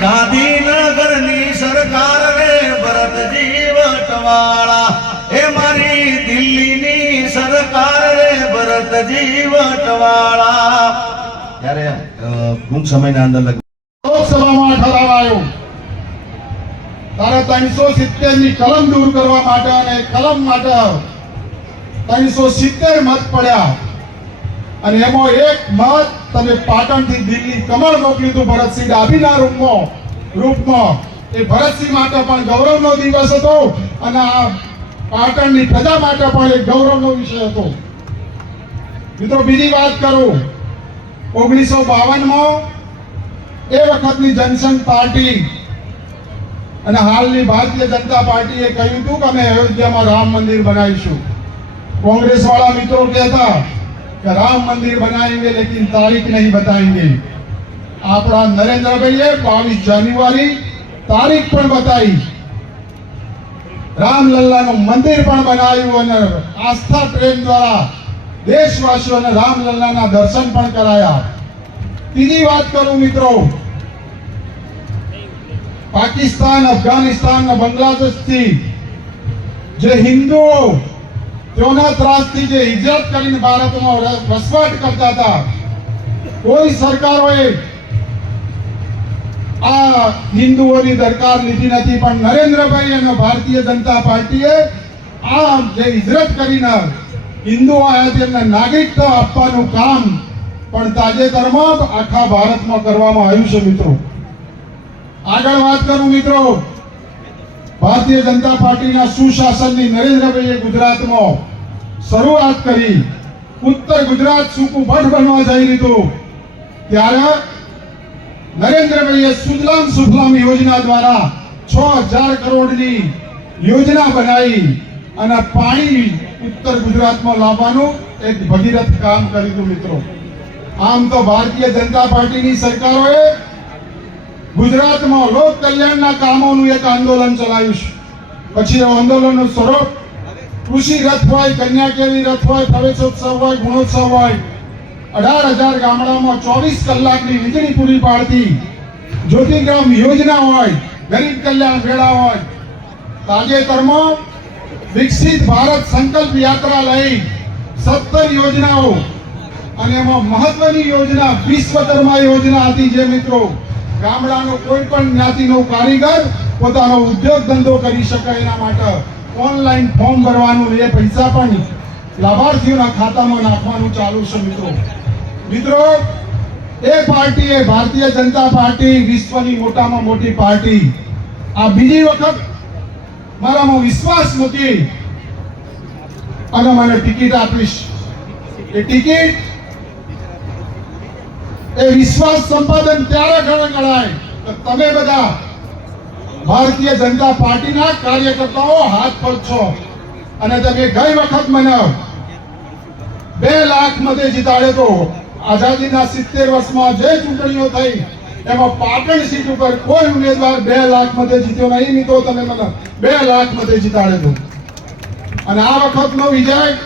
ગાંધીનગરની સરકાર રે ભરતજી વટવાળા એ મારી દિલ્હીની સરકાર રે ભરતજી વટવાળા ત્યારે ટૂંક સમયના અંદર લોકસભામાં ઠરાવ આવ્યો તારે ત્રણસો સિત્તેરની કલમ દૂર કરવા માટે અને કલમ માટે ત્રણસો સિત્તેર મત પડ્યા. અને એમાં એક મત તમે પાટણથી દિલ્હી કમળ મોકલ્યું હતું ભરતસિંહ ડાભીના રૂપમાં રૂપમાં. એ ભરતસિંહ માટે પણ ગૌરવનો દિવસ હતો અને આ પાટણની પ્રજા માટે પણ એક ગૌરવનો વિષય હતો. મિત્રો, બીજી વાત કરું. ઓગણીસો બાવનમાં એ વખતની જનસંઘ પાર્ટી અને હાલની ભારતીય જનતા પાર્ટીએ કહ્યું હતું કે અમે અયોધ્યામાં રામ મંદિર બનાવીશું. કોંગ્રેસ વાળા મિત્રો કહેતા कि राम मंदिर बनाएँगे, लेकिन तारीख नहीं बताएँगे। आप नरेंद्र भाई बावीस जानुआरी तारीख पर बताई। राम लल्ला नु मंदिर पर बनायू आस्था प्रेम द्वारा देशवासियों ने राम लल्ला ना दर्शन पर कराया। तीजी बात करू मित्रों, पाकिस्तान, अफ़गानिस्तान, बांग्लादेश थी। हिंदुओं તેઓના ત્રાસથી જે હિજરત કરીને ભારતમાં વસવાટ કરતા હતા, કોઈ સરકારોએ આ હિન્દુઓની દરકાર લીધી નથી, પણ નરેન્દ્રભાઈ અને ભારતીય જનતા પાર્ટીએ આ જે હિજરત કરીને હિન્દુઓ આવ્યા તેમને નાગરિકતા આપવાનું કામ પણ તાજેતરમાં આખા ભારતમાં કરવામાં આવ્યું છે, મિત્રો. આગળ વાત કરું, મિત્રો. ભારતીય જનતા પાર્ટીના સુશાસનની નરેન્દ્રભાઈએ ગુજરાતમાં શરૂઆત કરી, ઉત્તર ગુજરાત સૂકું મઠ બનવા જઈ લીધું. ત્યારે નરેન્દ્રભાઈએ સુજલામ સુફલામ યોજના દ્વારા છ હજાર કરોડની યોજના બનાવી અને પાણી ઉત્તર ગુજરાતમાં લાવવાનું એક ભગીરથ કામ કર્યું દીધું મિત્રો. આમ તો ભારતીય જનતા પાર્ટીની સરકારોએ ગુજરાતમાં લોક કલ્યાણના કામોનું એક આંદોલન ચલાવીશ પછી આંદોલનનું સ્વરૂપ કૃષિ રથ હોય કન્યા કેવી રથ હોય, પ્રવેશોત્સવ હોય, ગુણોત્સવ હોય, અઢાર હજાર ગામડામાં ચોવીસ કલાકની વીજળી પૂરી પાડતી જ્યોતિગ્રામ યોજના હોય, ગરીબ કલ્યાણ મેળા હોય, તાજેતરમાં વિકસિત ભારત સંકલ્પ યાત્રા લઈ સત્તર યોજનાઓ અને એમાં મહત્વની યોજના વિશ્વકર્મા યોજના હતી જે મિત્રો ગામડાનો કોઈ પણ જ્ઞાતિનો કારીગર પોતાનો ઉદ્યોગ ધંધો કરી શકે એના માટે ઓનલાઈન ફોર્મ ભરવાનું એ પૈસા પણ લાભાર્થીઓના ખાતામાં નાખવાનું ચાલુ છે, મિત્રો. મિત્રો, એ પાર્ટી એ ભારતીય જનતા પાર્ટી વિશ્વની મોટામાં મોટી પાર્ટી. આ બીજી વખત મારામાં વિશ્વાસ મૂકી અને મને ટિકિટ આપીશ. એ ટિકિટ એ વિશ્વાસ સંપાદન ત્યારે ગણ- ગણાય. તમે બધા ભારતીય જનતા પાર્ટીના કાર્યકર્તાઓ હાથ પર છો. અને તમે ગઈ વખત મને બે લાખ મતે જીતાડ્યો તો આઝાદીના સિત્તેર વર્ષમાં જે ચૂંટણીઓ થઈ, એમાં પાટણ સીટ ઉપર કોઈ ઉમેદવાર બે લાખ મતે જીત્યો નહીં. તો તમે મને બે લાખ મતે જીતાડ્યો અને આ વખતનો વિજય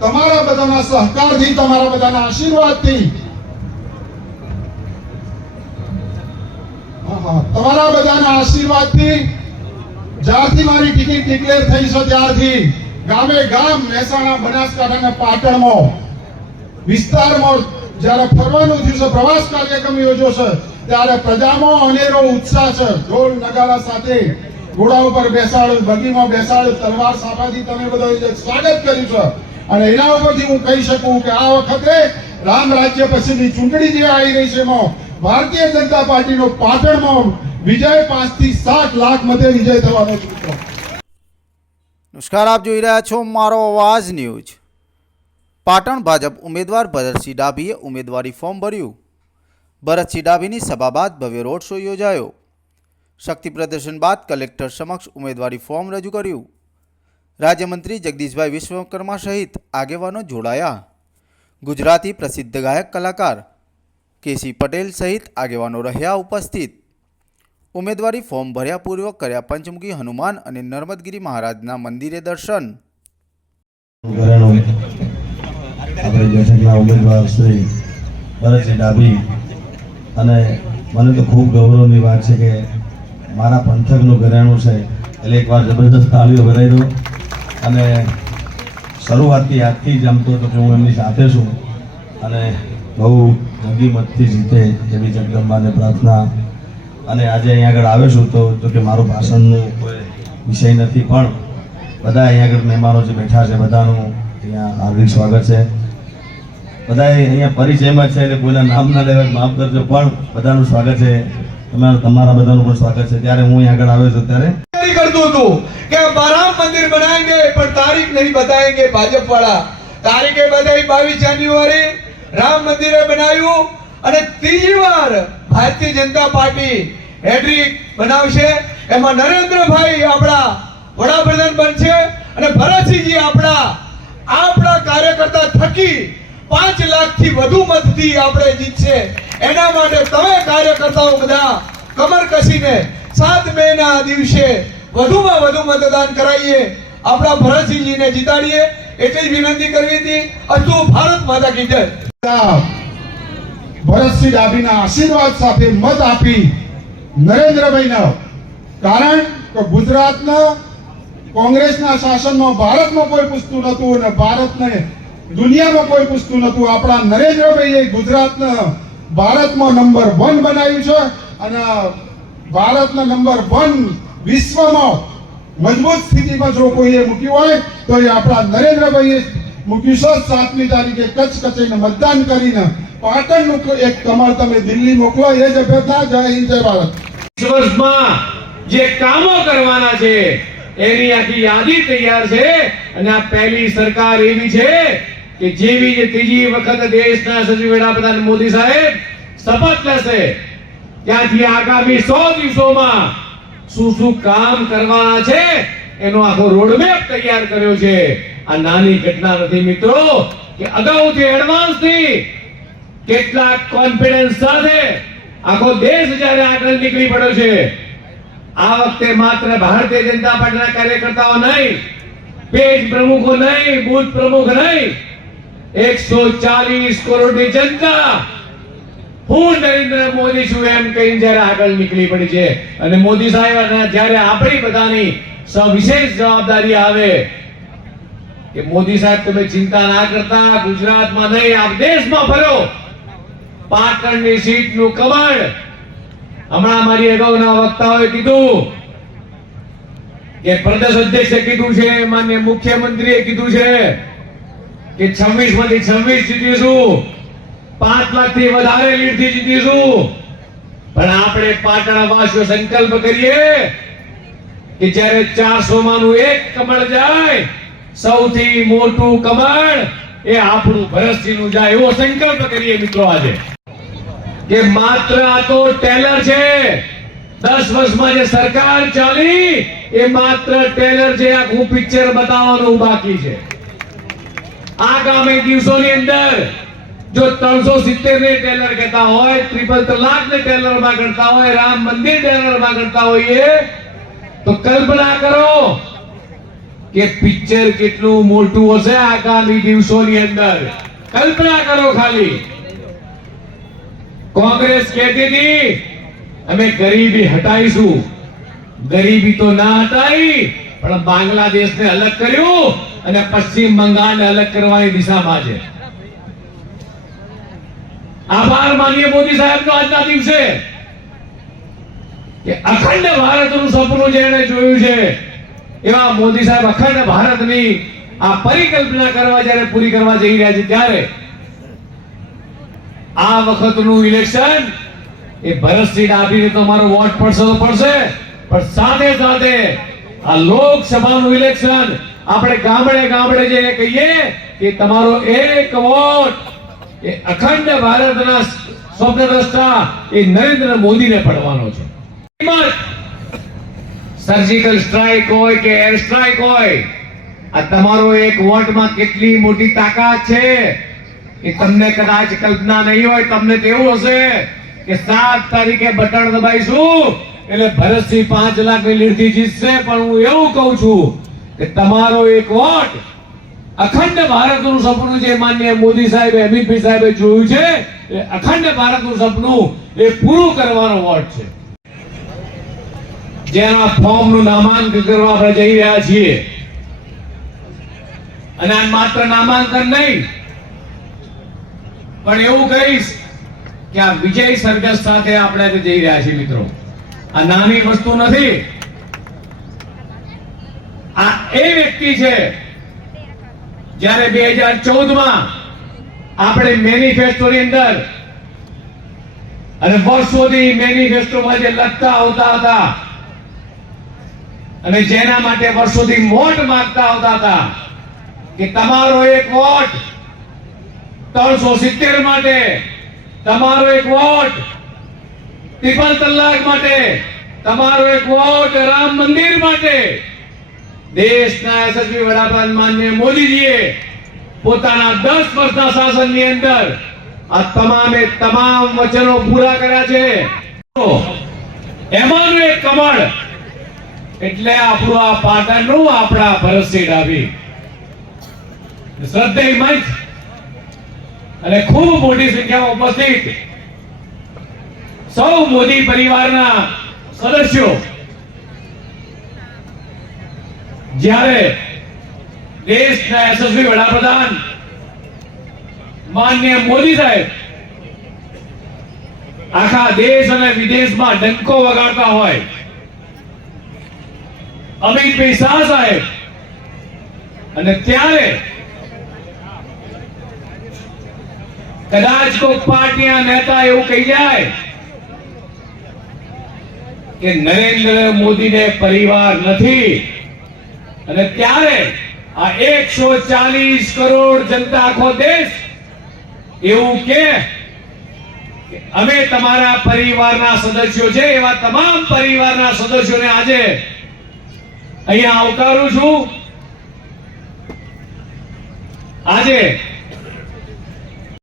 તમારા બધાના સહકારથી, તમારા બધાના આશીર્વાદથી તમારા બધાના આશીર્વાદથી જ્યારથી મારી ટિકિટ ડિક્લેર થઈ છે, ત્યારથી ગામે ગામ મહેસાણા, બનાસકાંઠાના પાટણમાં, વિસ્તારમાં જ્યારે ફરવાનું થયું છે, પ્રવાસ કાર્યક્રમ યોજ્યો છે, ત્યારે પ્રજામાં અનેરો ઉત્સાહ છે. ઢોલ, નગારા સાથે ઘોડા ઉપર બેસાડ, બગીમાં બેસાડ, તલવાર સાફાથી તમે બધા સ્વાગત કર્યું છે. અને એના ઉપરથી હું કહી શકું કે આ વખતે રામ રાજ્ય પછીની ચૂંટણી જે આવી રહી છે એમાં ભારતીય જનતા પાર્ટીનો પાટણમાં વિજય પાંચ સાત લાખ મતે વિજય થવાનો છે. નમસ્કાર, આપ જોઈ રહ્યા છો મારો અવાજ ન્યૂઝ. પાટણ ભાજપ ઉમેદવાર ભરતસિંહ ડાભીએ ઉમેદવારી ફોર્મ ભર્યું. ભરતસિંહ ડાભીની સભા બાદ ભવ્ય રોડ શો યોજાયો. શક્તિ પ્રદર્શન બાદ કલેક્ટર સમક્ષ ઉમેદવારી ફોર્મ રજૂ કર્યું. રાજ્યમંત્રી જગદીશભાઈ વિશ્વકર્મા સહિત આગેવાનો જોડાયા. ગુજરાતી પ્રસિદ્ધ ગાયક કલાકાર કેસી પટેલ સહિત આગેવાનો રહ્યા ઉપસ્થિત. ઉમેદવારી ફોર્મ ભર્યા પૂર્વક કર્યા પંચમુખી હનુમાન અને નર્મદગીરી મહારાજના મંદિરે દર્શન. આપણે અને મને તો ખૂબ ગૌરવની વાત છે કે મારા પંથકનું ઘરેણું છે, એટલે એકવાર જબરદસ્ત તાળીઓ ભરાઈ દો. અને શરૂઆતથી આજથી જ આમ તો હું એમની સાથે છું. અને બહુ જંગી મતથી જીતે એવી જગદંબાને પ્રાર્થના અને આજે અહીં આગળ આવે છું તો જો કે મારું ભાષણનો કોઈ વિષય નથી, પણ બધા અહીંયા આગળ મહેમાનો જે બેઠા છે બધાનું અહીંયા હાર્દિક સ્વાગત છે. બધા અહીંયા પરિચયમાં છે એટલે કોઈના નામના ના લેવા માફ કરજો, પણ બધાનું સ્વાગત છે. તમારા તમારા બધાનું પણ સ્વાગત છે. ત્યારે હું અહીંયા આગળ આવ્યો છું ત્યારે કરતો હતો કે બારામ મંદિર બનાવેંગે પણ તારીખ નહીં બતાવેંગે ભાજપ વાળા તારીખે બધાય બાવીસ જાન્યુઆરી રામ મંદિરે બનાવ્યું અને ત્રીજી વાર ભારતીય જનતા પાર્ટી હેડ્રિક બનાવશે. એમાં નરેન્દ્રભાઈ આપણા વડાપ્રધાન બનશે અને ભરતસિંહજી આપણા આપણા કાર્યકર્તા થકી પાંચ લાખથી વધુ મતથી આપણે જીતશે. એના માટે તમે કાર્યકર્તાઓ બધા કમર કસીને સાત મે ના દિવસે વધુમાં વધુ મતદાન કરાવીએ. આપણા ભરતસિંહજીને જીતાડીએ. એટલી જ વિનંતી કરવી હતી. અસ્તુ ભારત માતા કી જય. ભરતસિંહ ડાભીના આશીર્વાદ સાથે મત આપી નરેન્દ્રભાઈને, કારણ કે ગુજરાતના કોંગ્રેસના શાસનમાં ભારતમાં કોઈ પૂછતું નહોતું અને ભારતને દુનિયામાં કોઈ પૂછતું નહોતું. આપણા નરેન્દ્રભાઈએ ગુજરાતને ભારતમાં નંબર વન બનાવ્યું છે અને ભારતના નંબર વન વિશ્વમાં મજબૂત સ્થિતિમાં જો કોઈએ મૂક્યું હોય, તો એ આપણા નરેન્દ્રભાઈએ મૂક્યું છે સાતમી તારીખે કચ્છ કચેરીને મતદાન કરીને પાટણનું એક કમળ તમે દિલ્હી મોકલો, એ જ અભ્યર્થના. જય હિન્દ, જય ભારત. જે કામો કરવાના છે, એની આખી યાદી તૈયાર છે. અને આ પહેલી સરકાર એવી છે કે જેવી જે ત્રીજી વખત દેશના સચિવ વડાપ્રધાન મોદી સાહેબ શપથ લેશે, ત્યાંથી આગામી સો દિવસોમાં શું શું કામ કરવાના છે, એનો આખો રોડમેપ તૈયાર કર્યો છે. આ નાની ઘટના નથી મિત્રો, કે અગાઉથી એડવાન્સથી કેટલા કોન્ફિડન્સ સાથે આખો દેશ જ્યારે આગળ નીકળી પડ્યો છે, આ વખતે માત્ર ભારતીય જનતા પાર્ટીના કાર્યકર્તાઓ નહીં, પેજ પ્રમુખો નહીં, બુથ પ્રમુખ નહીં, એકસો ચાલીસ કરોડની જનતા હું નરેન્દ્ર મોદી છું એમ કહીને જ્યારે આગળ નીકળી પડી છે. અને મોદી સાહેબ જ્યારે આપણી બધાની સવિશેષ જવાબદારી આવે કે મોદી સાહેબ, તમે ચિંતા ના કરતા, ગુજરાતમાં નહીં આ દેશમાં ફરો. પાટણની સીટનું કમળ હમણાં મારી અગાઉના વક્તાઓએ કીધું કે પ્રદેશ અધ્યક્ષે કીધું છે, માન્ય મુખ્યમંત્રીએ કીધું છે કે 26 માંથી 26 જીતીશું. પાંચ લાખથી વધારે લીડથી જીતીશું. પણ આપણે પાટણવાસીઓ સંકલ્પ કરીએ કે જ્યારે ચારસો માનું એક કમળ જાય સૌથી મોટું કમળ એ આપણું ભરતસિંહનું જાય એવો સંકલ્પ કરીએ મિત્રો આજે કે માત્ર આ તો ટેલર છે. દસ વર્ષમાં જે સરકાર ચાલી, એ માત્ર ટેલર છે. આખું પિક્ચર બતાવવાનું બાકી છે. આગામી દિવસોની અંદર જો ત્રણસો સિત્તેર ને ટેલર કહેતા હોય, ત્રિપલ તલાક ને ટેલરમાં ગણતા હોય, રામ મંદિર ટેલરમાં ગણતા હોઈએ, તો કલ્પના કરો કે પિક્ચર કેટલું મોટું હશે આગામી દિવસોની અંદર? કલ્પના કરો ખાલી. કોંગ્રેસ કહેતી હતી, અમે ગરીબી હટાઈશું ગરીબી તો ના હટાઈ પણ બાંગ્લાદેશને અલગ કર્યું અને પશ્ચિમ બંગાળને અલગ કરવાની દિશામાં છે. આભાર માનીએ મોદી સાહેબનો આજના દિવસે. કે અખંડ ભારતનું સપનું જેણે જોયું છે એવા મોદી સાહેબ અખંડ ભારતની આ પરિકલ્પના કરવા જ્યારે પૂરી કરવા જઈ રહ્યા છે, ત્યારે આ વખતનું ઇલેક્શન એ ભરતસિંહ ડાભીને તો મારો વોટ પડશે તો પડશે. પણ સાથે સાથે આ લોકસભાનું ઇલેક્શન આપણે ગામડે ગામડે જઈને કહીએ કે તમારો એક વોટ એ અખંડ ભારતના સ્વપ્નદ્રષ્ટા એ નરેન્દ્ર મોદીને પડવાનો છે. સર્જિકલ સ્ટ્રાઇક હોય કે એર સ્ટ્રાઇક હોય, આ તમારો એક વોટમાં કેટલી મોટી તાકાત છે એ તમને કદાચ કલ્પના નહીં હોય, તમને તેવું હશે કે સાત તારીખે બટન દબાઈશું, એટલે ભરતસિંહ પાંચ લાખની લીડથી જીતશે. પણ હું એવું કહું છું કે તમારો એક વોટ અખંડ ભારતનું સપનું જે માન્ય મોદી સાહેબે અમિતભાઈ સાહેબે જોયું છે, એ અખંડ ભારતનું સપનું એ પૂરું કરવાનો વોટ છે. જેના ફોર્મનું નામાંકન કરવા આપણે જઈ રહ્યા છીએ. અને આ માત્ર નામાંકન નહીં, પણ એવું કહીશ કે આ વિજય સરઘસ સાથે આપણે જઈ રહ્યા છીએ મિત્રો. આ નાની વસ્તુ નથી. આ એ વ્યક્તિ છે જ્યારે બે હજાર ચૌદમાં આપણે મેનિફેસ્ટોની અંદર અને વર્ષોથી મેનિફેસ્ટોમાં જે લખતા આવતા હતા અને જેના માટે વર્ષોથી વોટ માંગતા આવતા હતા કે તમારો એક વોટ ત્રણસો સિત્તેર માટે, તમારો એક વોટ ત્રિપલ તલાક માટે, તમારો એક વોટ રામ મંદિર માટે. દેશના યશસ્વી વડાપ્રધાન માન્ય મોદીજીએ પોતાના દસ વર્ષના શાસનની અંદર આ તમામે તમામ વચનો પૂરા કર્યા છે. એમાંનું એક કમળ એટલે આપણું આ પાટણનું આપણા ભરતસિંહ ડાભી. શ્રદ્ધેય મંચ. અને ખૂબ મોટી સંખ્યામાં ઉપસ્થિત સૌ મોદી પરિવારના સદસ્યો. જ્યારે દેશના યશસ્વી વડાપ્રધાન માન્ય મોદી સાહેબ આખા દેશ અને વિદેશમાં ડંકો વગાડતા હોય અમિતભાઈ શાહ સાહેબ. અને ત્યારે કદાચ કોઈ પાર્ટીના નેતા એવું કહી જાય કે નરેન્દ્ર મોદીને પરિવાર નથી. અને ત્યારે આ એકસો ચાલીસ કરોડ જનતા આખો દેશ એવું કે અમે તમારા પરિવારના સદસ્યો છે, એવા તમામ પરિવારના સદસ્યોને આજે અહીંયા આવકારું છું. આજે